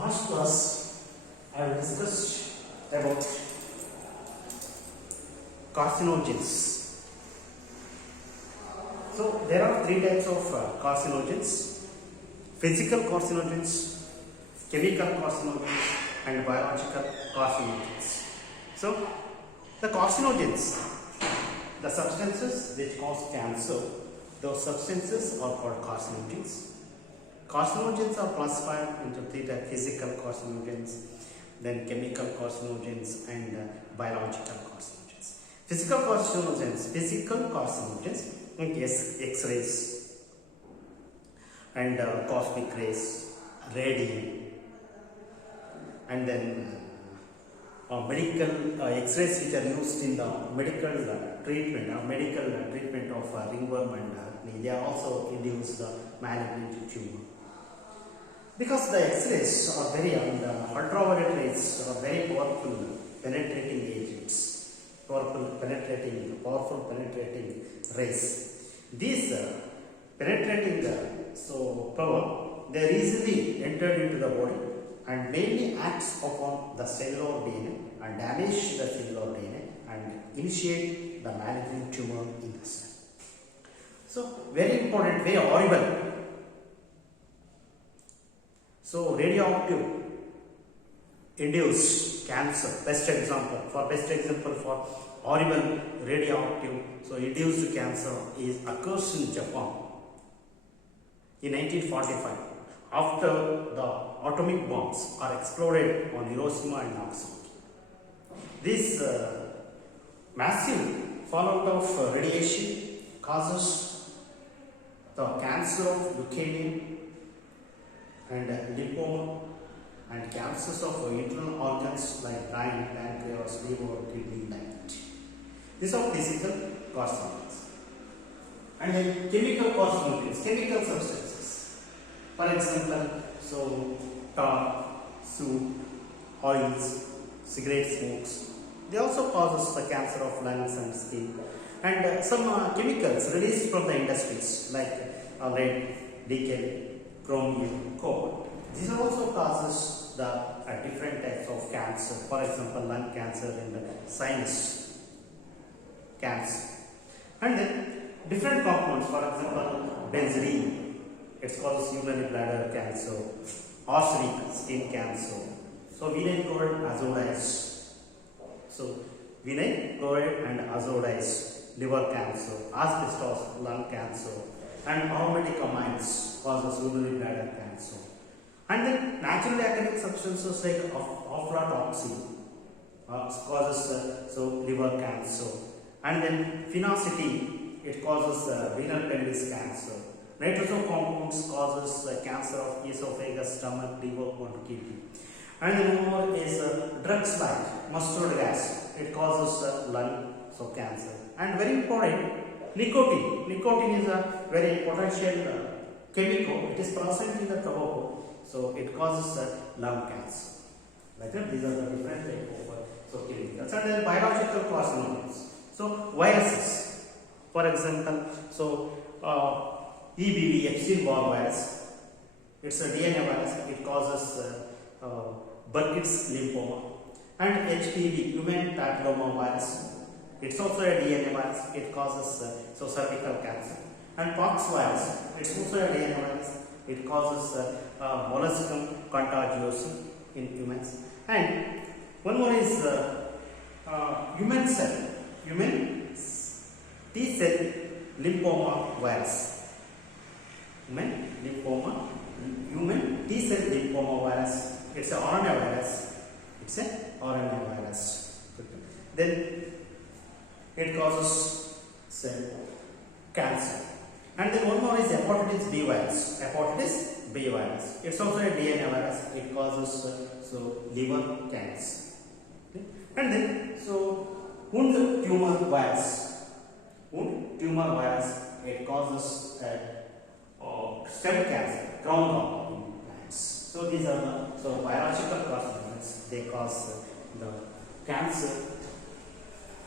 last class I will discuss about carcinogens. So there are three types of carcinogens: physical carcinogens, chemical carcinogens, and biological carcinogens. So the carcinogens, the substances which cause cancer, those substances are called carcinogens. Carcinogens are classified into three types: physical carcinogens, then chemical carcinogens, and biological carcinogens. Physical carcinogens like X-rays and cosmic rays, radium, and then medical X-rays which are used in the medical treatment of ringworm and acne. They are also induce the malignant tumor. Because the X-rays are ultraviolet rays are very powerful penetrating agents, powerful penetrating rays. These penetrating power, they are easily entered into the body and mainly acts upon the cellular DNA and damage the cellular DNA and initiate the malignant tumor in the cell. So very important, very horrible. So radioactive induced cancer, best example for horrible radioactive induced cancer occurs in Japan in 1945 after the atomic bombs are exploded on Hiroshima and Nagasaki. This massive fallout of radiation causes the cancer of leukemia and lymphoma and cancers of internal organs like brain, pancreas, liver, kidney, like that. These are physical carcinogens. And then chemical carcinogens, chemical substances. For example, tar, soot, oils, cigarette smokes. They also causes the cancer of lungs and skin. And some chemicals released from the industries like lead, nickel, chromium, cobalt. These are also causes the different types of cancer. For example, lung cancer and sinus cancer. And then different compounds. For example, benzene, it causes urinary bladder cancer, arsenic, skin cancer. So vinyl chloride azodase. So vinyl chloride and azodase, liver cancer, asbestos, lung cancer, and aromatic amines causes urinary bladder cancer. And then naturally occurring substances like aflatoxin causes liver cancer. And then phenacetine, it causes renal pelvis cancer. Nitroso compounds causes cancer of esophagus, stomach, liver, and kidney. And then one more is drugs like mustard gas, it causes lung cancer. And very important, nicotine. Nicotine is a very potential chemical. It is present in the tobacco, so it causes lung cancer. Like that, these are the different types of chemicals. And then biological carcinogens. So viruses, for example, EBV, Epstein-Barr virus. It's a DNA virus. It causes Burkitt's lymphoma. And HPV, human papilloma virus. It's also a DNA virus. It causes cervical cancer. And pox virus, it's also a DNA virus. It causes molluscum contagiosum in humans. And one more is human T cell lymphoma virus. Human T cell lymphoma virus. It's an RNA virus. Then it causes cell cancer. And then one more is hepatitis B virus. It's also a DNA virus. It causes liver cancer. Okay. And then Wund tumor virus. It causes stem cancer, crown gall in plants. So these are the biological carcinogens. They cause the cancer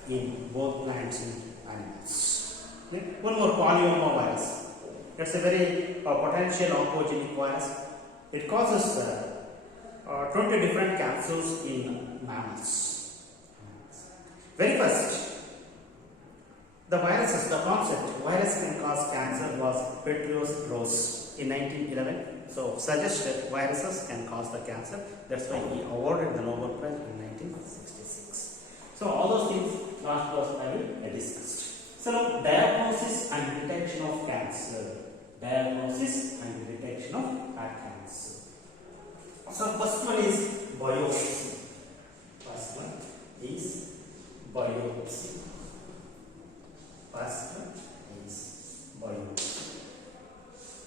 in both plants and animals. Okay. One more, polyoma virus. It's a very potential oncogenic virus. It causes 20 different cancers in mammals. Very first, the viruses, the concept virus can cause cancer was Petrus Rose in 1911. So suggested viruses can cause the cancer. That's why he awarded the Nobel Prize in 1966. So all those things last class I will discussed. So now diagnosis and detection of cancer. Diagnosis and detection of cancer. So first one is biopsy. First one is biopsy. First one is biopsy.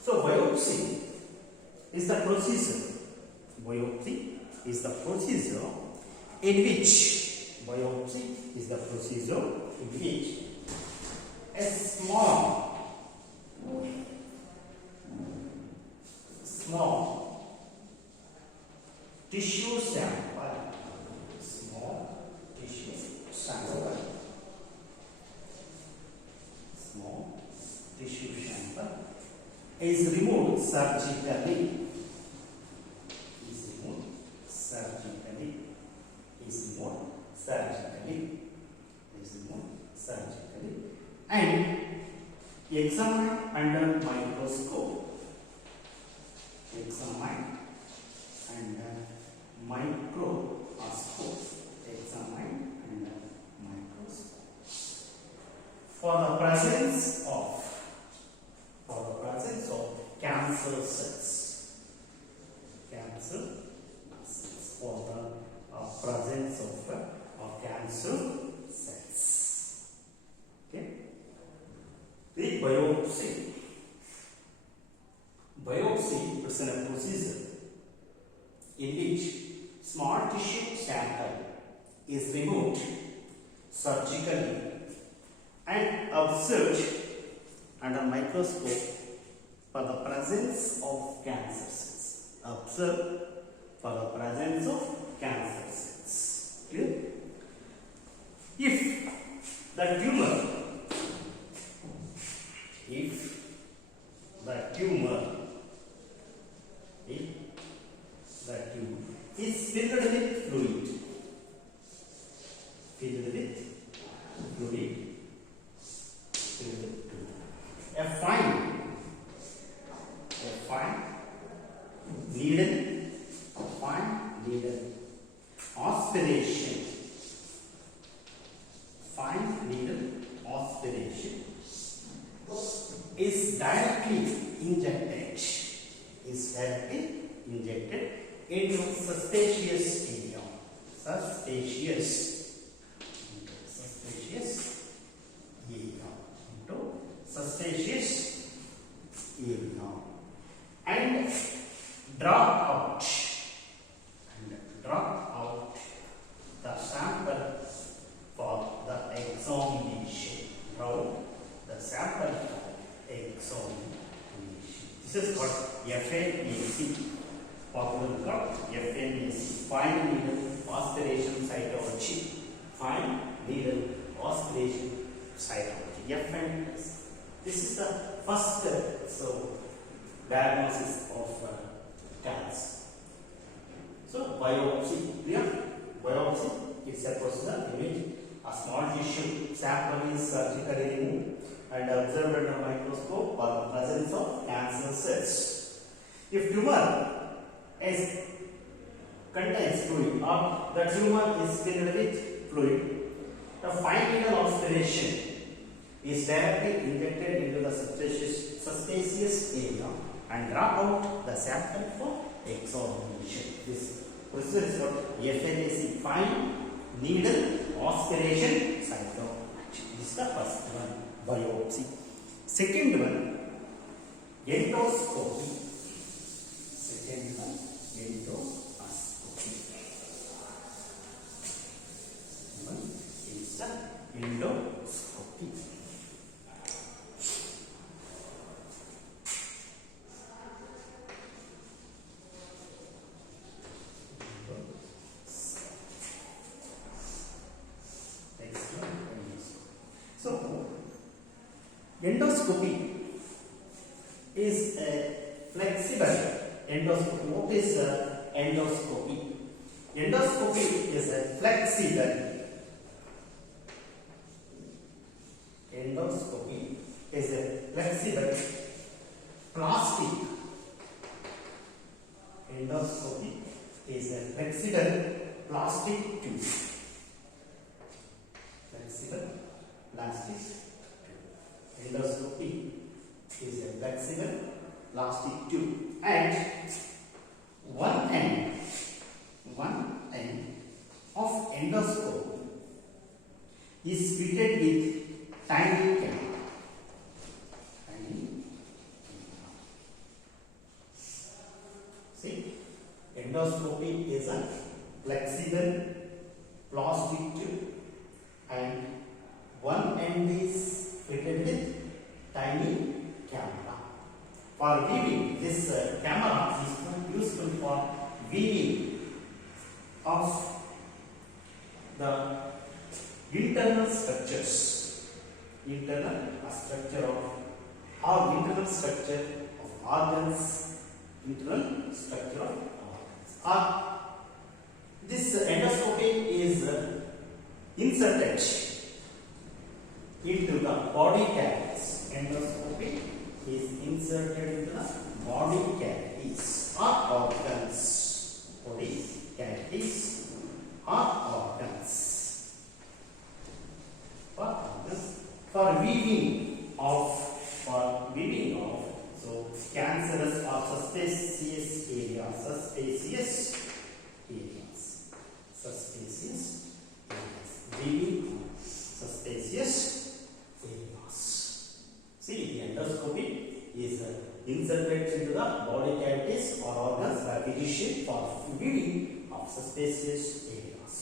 So biopsy is the procedure. Biopsy is the procedure in which a small tissue sample is removed surgically. And examined under microscope. For the presence of cancer cells. For the presence of cancer cells. Okay. The biopsy. Biopsy is a procedure in which small tissue sample is removed surgically and observed under microscope for the presence of cancer cells. Observe for the presence of cancer cells. Clear? If the tumor is filled with fluid, a fine needle aspiration is directly injected into suspicious area. And draw out the sample for the examination. This is called FNAC. Popularly called FNAC. Fine needle aspiration cytology. FNAC. This is the first diagnosis of cancer. So biopsy, biopsy is a procedure in which a small tissue sample is surgically removed and observed under microscope for the presence of cancer cells. If tumor contains fluid or the tumor is filled with fluid, the fine needle aspiration is directly injected into the suspicious area and draw out the sample for examination. This procedure is called FNAC, fine needle aspiration cytology. This is the first one, biopsy. Second one, endoscopy. Endoscopy. So, endoscopy is a flexible endoscopy. What is endoscopy? Endoscopy is a flexible. Endoscopy is a flexible plastic. Endoscopy is a flexible plastic tube. Flexible plastic tube. Endoscopy is a flexible plastic tube, and one end of endoscope is fitted with tiny camera. See, endoscopy is a flexible plastic tube, and one end is fitted with tiny camera. For viewing, this camera is useful for viewing of the internal structures, internal structure of organs, internal structure of organs. This endoscopy is inserted into the body cavities. Endoscopy is inserted into the body cavities or organs. Body cavities or organs. For viewing of so cancerous or suspicious areas. Viewing suspicious areas. See, the endoscopy is inserted into the body cavities or organs by physician for viewing of suspicious areas.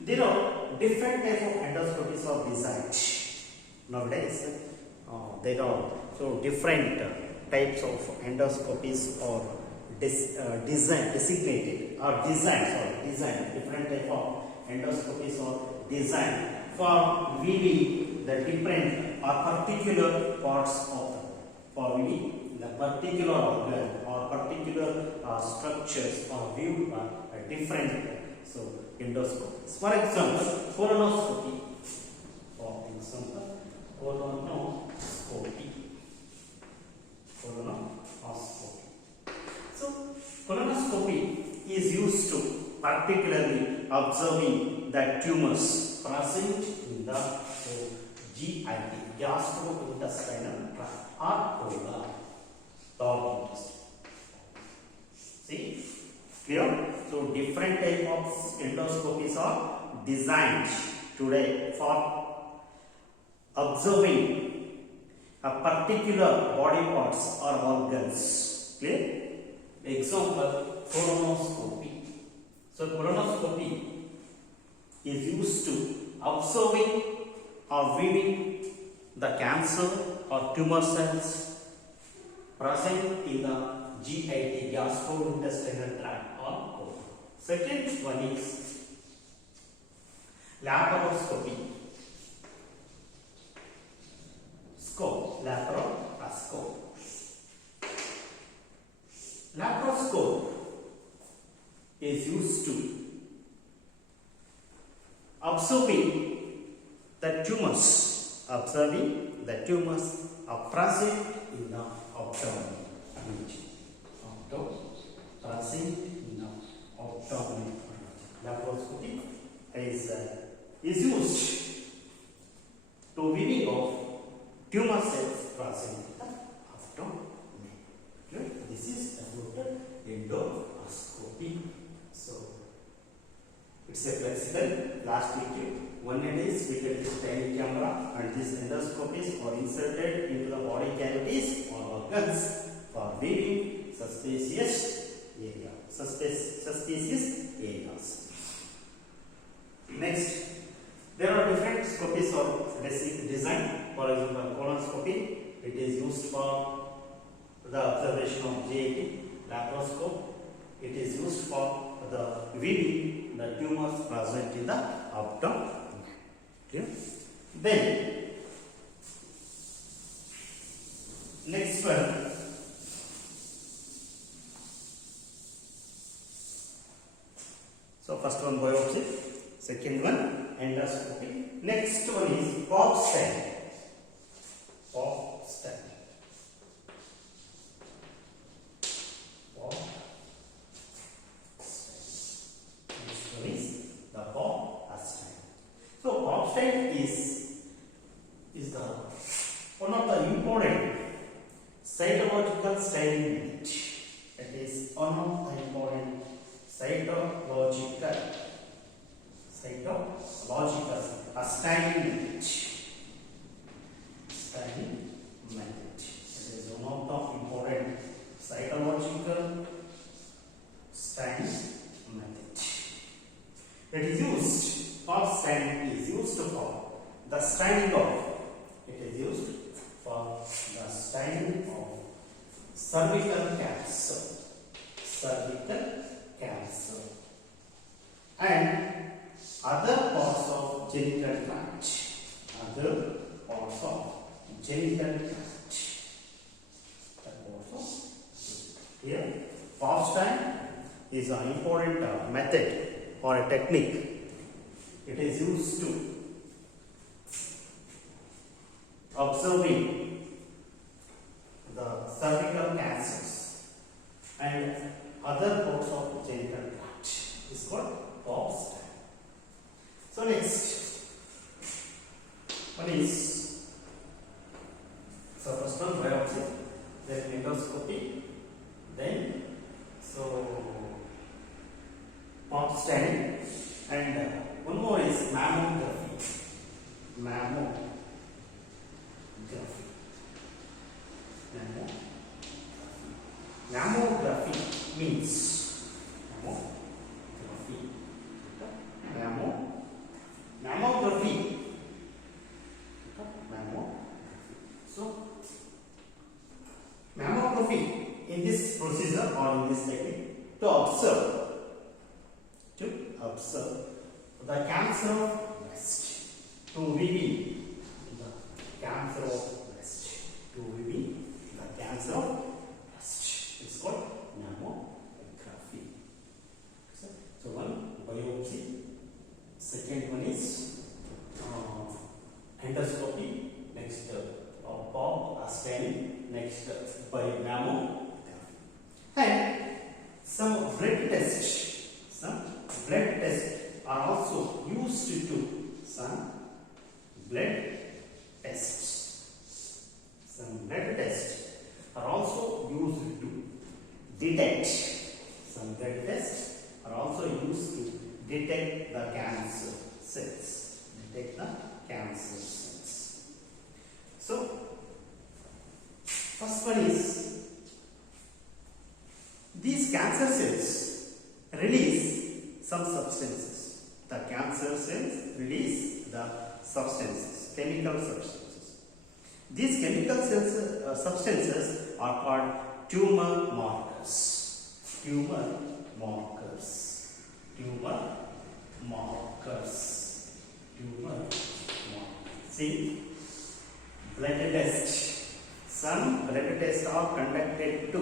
There are different types of endoscopies are designed nowadays. There are different types of endoscopies are designed. Different type of endoscopies are designed for viewing the different or particular parts of for viewing the particular organ or particular structures are viewed by different endoscopies. For example, colonoscopy. So, colonoscopy is used to particularly observing the tumors present in the GIT, gastrointestinal tract, or large intestine. See, clear? So, different type of endoscopies are designed today for observing a particular body parts or organs. Clear? Example, colonoscopy. So, colonoscopy is used to observing or viewing the cancer or tumor cells present in the GIT, gastrointestinal tract or colon. Second one is laparoscopy. Laparoscope. Laparoscope is used to observing the tumors are present in the abdomen region. Present in the abdomen. Laparoscopy is used to viewing of tumor cells present in the abdomen. This is about endoscopy. So, it's a flexible plastic tube. One end is fitted with tiny camera, and these endoscopies are inserted into the body cavities or organs for viewing suspicious areas. Next, there are different scopies or design. For example, colonoscopy, it is used for the observation of GIT. Laparoscope, it is used for the viewing the tumors present in the abdomen. Okay. Then, next one, So first one biopsy, second one endoscopy. Next one is pop staining. Pop staining. Pop staining. Next one is the pop staining. So pop staining is the one of the important cytological staining method. It is one of the important cytological staining method. Staining method. It is one of the important cytological staining method. It is used, pop staining is used for the staining of, it is used for the staining of cervical cancer. Cervical cancer and other parts of genital tract. Other parts of genital tract. Here, pop staining is an important method or a technique. It is used to observing the cervical cancers and other parts of genital tract. Is called pop staining. So next one is, so first one biopsy, then endoscopy, then pop staining, and one more is mammography. Mammography. Mammography means mammography. So mammography in this procedure or in this technique to observe the cancer of breast, to reveal the cancer of breast, to reveal the cancer of breast. It's called mammography. So one biopsy, second one is endoscopy, next pop staining, next by mammography, and some blood tests are also used to do some blood tests. Some blood tests are also used to detect. Some blood tests are also used to detect the cancer cells. Detect the cancer cells. So, first one is, these cancer cells release some substances. The cancer cells release the substances, chemical substances. These chemical substances are called tumor markers. Tumor markers. Tumor markers. Tumor markers. See, blood test. Some blood tests are conducted to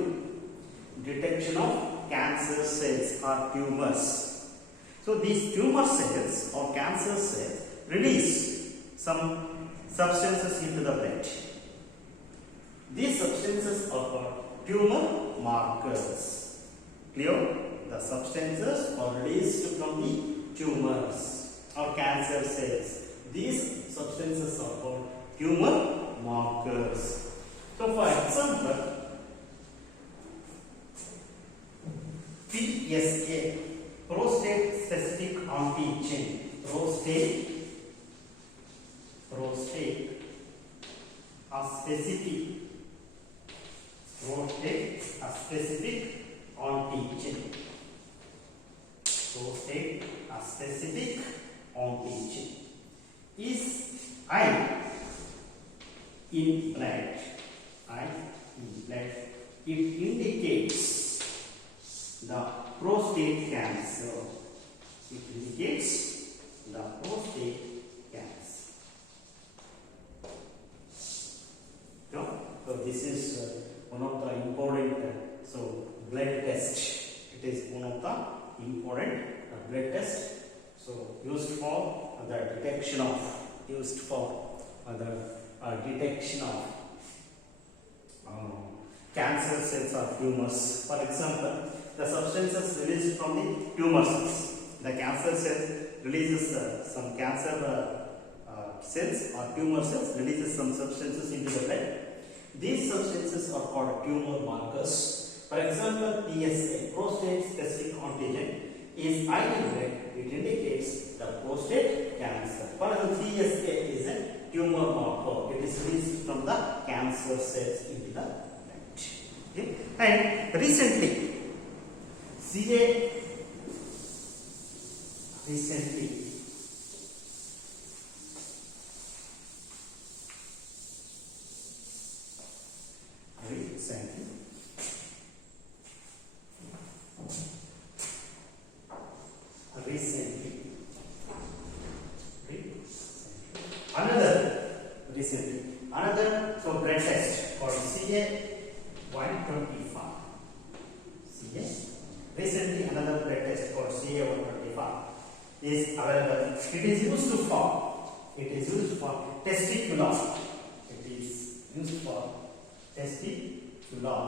detection of cancer cells or tumors. So these tumor cells or cancer cells release some substances into the blood. These substances are called tumor markers. Clear? The substances are released from the tumors or cancer cells. These substances are called tumor markers. So for example, PSA, prostate specific antigen. Prostate specific antigen. Prostate specific antigen is high in blood. It indicates the prostate cancer. It indicates the prostate cancer. So this is one of the important blood test. It is one of the important blood test. So used for the detection of cancer cells or tumors. For example, the substances released from the tumor cells. The cancer cell releases some cancer cells or tumor cells releases some substances into the blood. These substances are called tumor markers. For example, PSA, prostate specific antigen, is high in blood. It indicates the prostate cancer. For example, PSA is a tumor marker. It is released from the cancer cells into the blood. Okay. And recently, CA recently another so blood test called CA 125. Recently another blood test called CA 125 is available. It is used for testicular. It is used for testicular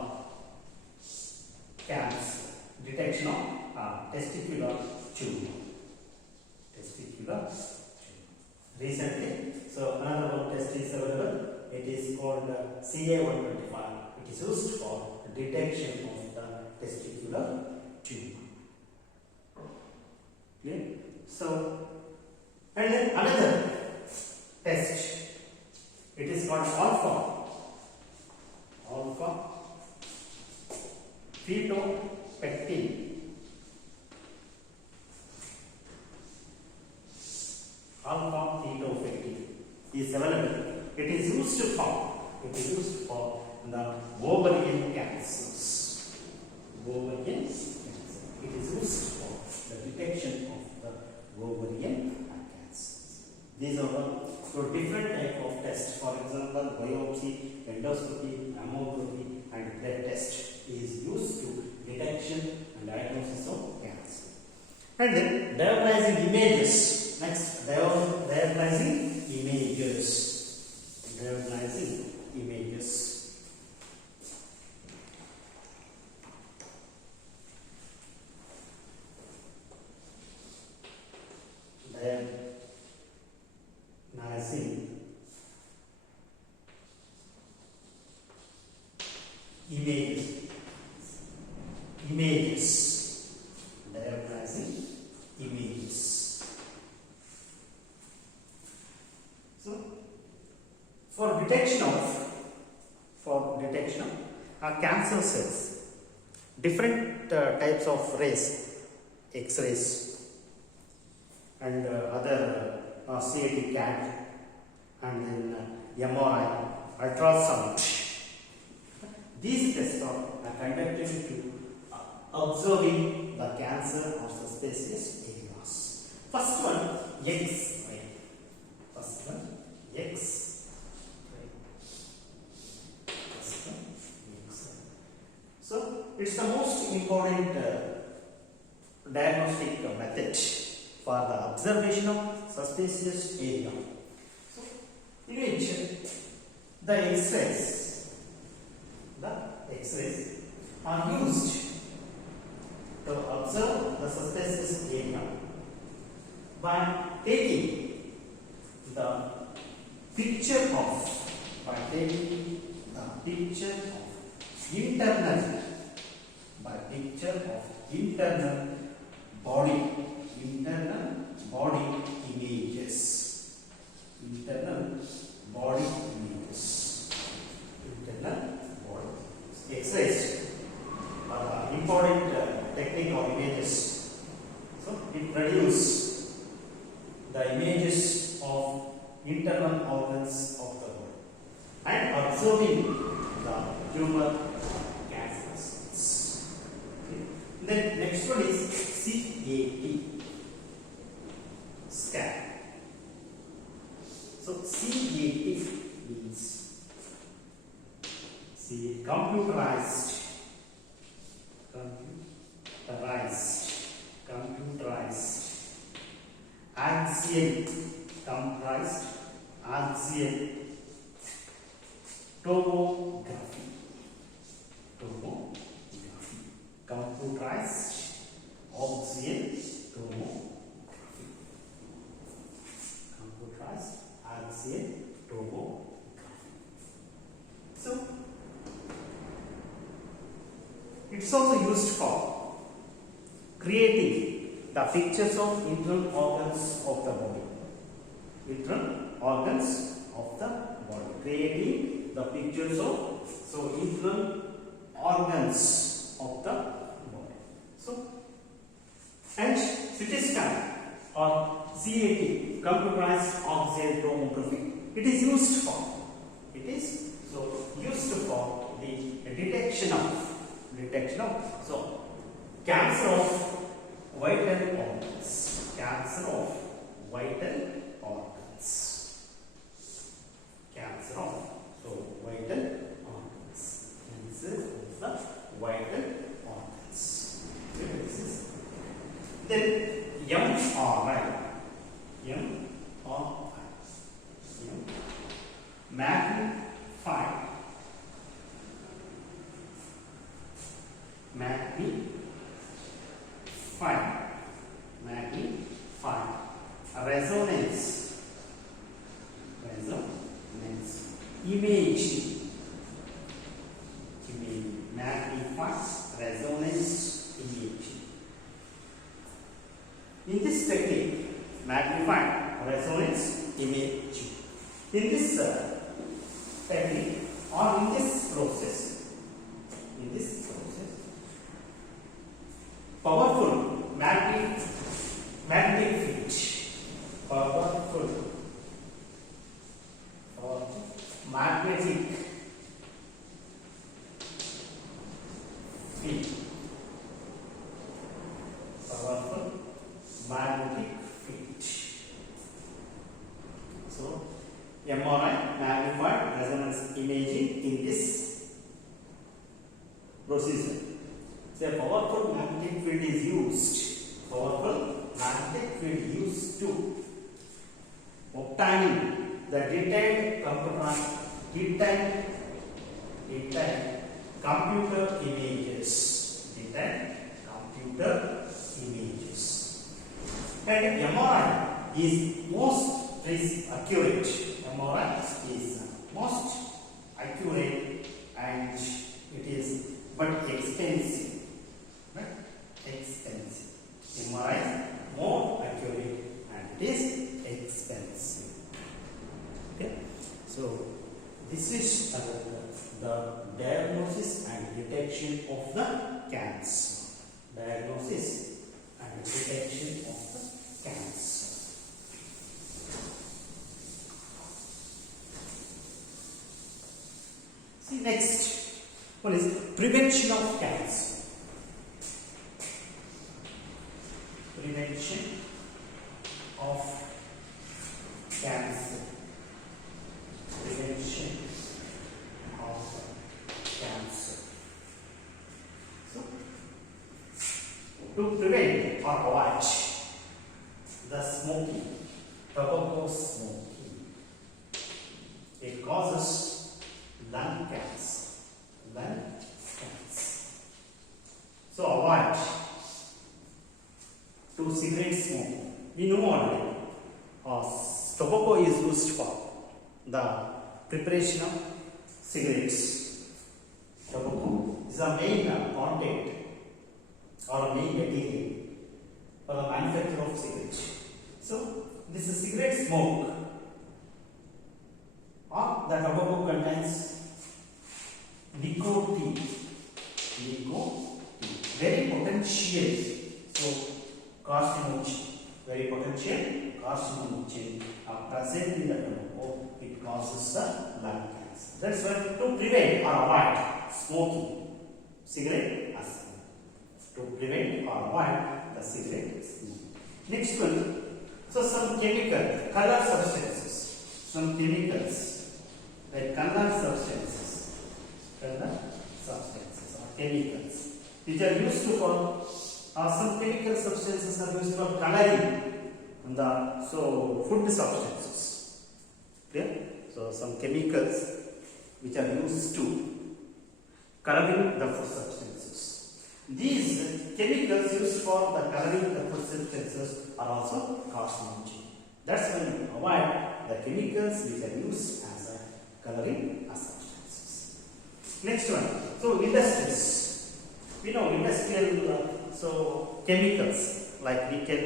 cancer, detection of testicular tumor. Recently, so another one test is available. It is called CA125. It is used for detection of the testicular tumor. Clear? So, and then another test. It is called alpha fetopectin. Alpha fetopectin is available. It is used for the ovarian cancers. It is used for the detection of the ovarian cancers. These are so different type of tests. For example, biopsy, endoscopy, mammography, and blood test is used to detection and diagnosis of cancer. And then diagnosing images. Next, diagnosing images. Diagnosing images. So, for detection of cancer cells, different types of rays, X-rays and other CAT CAT and then MRI, ultrasound. These tests are conducted to observing the cancer or suspicious areas. First one, X-ray. So, it's the most important diagnostic method for the observation of suspicious area. So, in which the X-rays are used to observe the suspicious area by taking the picture of internal body images. X-rays are the important technique or images. So it produces the images of internal organs of the body and observing the tumor cancer cells. Okay. Then next one is CAT scan. So CAT means computerized axial comprised axial tomography. Computerized axial tomography. Computerized axial tomography. So it's also used for creating the pictures of internal organs of the body. Internal organs of the body. Creating the pictures of internal organs of the body. So, and CT scan or CAT, computerized axial tomography, it is used for the detection of cancer of vital organs. Cancer of vital organs. Cancer of vital organs. Cancer of the vital organs. Then MRI. Magnified resonance imaging. Magnified resonance imaging. In this technique, magnified resonance imaging, in this technique or in this process, powerful magnetic field, powerful magnetic field, powerful magnetic field. So MRI, magnified resonance imaging, in this procedure, so a powerful magnetic field is used. Powerful magnetic field used to obtaining the detailed computer images. And MRI is most accurate. MRI is most accurate, and it is but expensive. MRI is more accurate and it is expensive. Okay, so this is the diagnosis and detection of the cancer. Diagnosis and detection of the cancer. See, next one is prevention of cancer. Prevention of cancer. Prevention of cancer. So, to prevent or avoid the smoking, tobacco smoking, it causes lung cancer. So avoid to cigarette smoke. We know already tobacco is used for the preparation of cigarettes. Tobacco is a main content or main material for the manufacture of cigarettes. So this is cigarette smoke or the tobacco contains nicotine, very potential, so carcinogen, very potential carcinogen are present in the tobacco. It causes the lung cancer. That's why to prevent or avoid smoking cigarette asthma. To prevent or avoid the cigarette smoking. Next one, so some chemical color substances, some chemicals like color substances or chemicals which are used for some chemical substances are used for coloring the food substances. Clear? So some chemicals which are used to coloring the food substances. These chemicals used for the coloring the food substances are also carcinogenic. That's when you avoid the chemicals which are used as a coloring substances. Next one. So industries. We know industrial chemicals like nickel,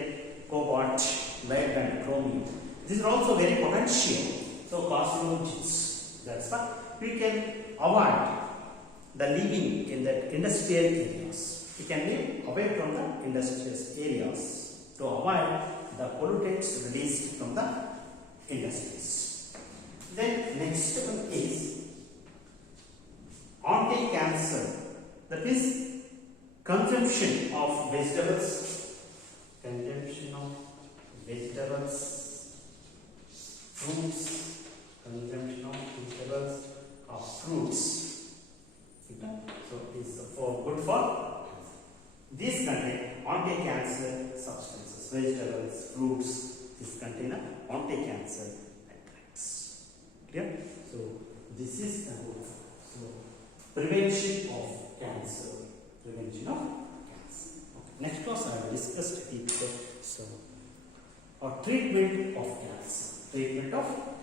cobalt, lead and chromium. These are also very potential. So carcinogens. That's why we can avoid the living in the industrial areas. We can live away from the industrial areas to avoid the pollutants released from the industries. Then next one is anti-cancer. That is consumption of vegetables, fruits, consumption of vegetables or fruits. So is for good for these contain anti-cancer substances, vegetables, fruits. This contain anti-cancer drugs. Clear? So this is about prevention of cancer. Prevention of cancer. Okay. Next class I have discussed it. Treatment of cancer. Treatment of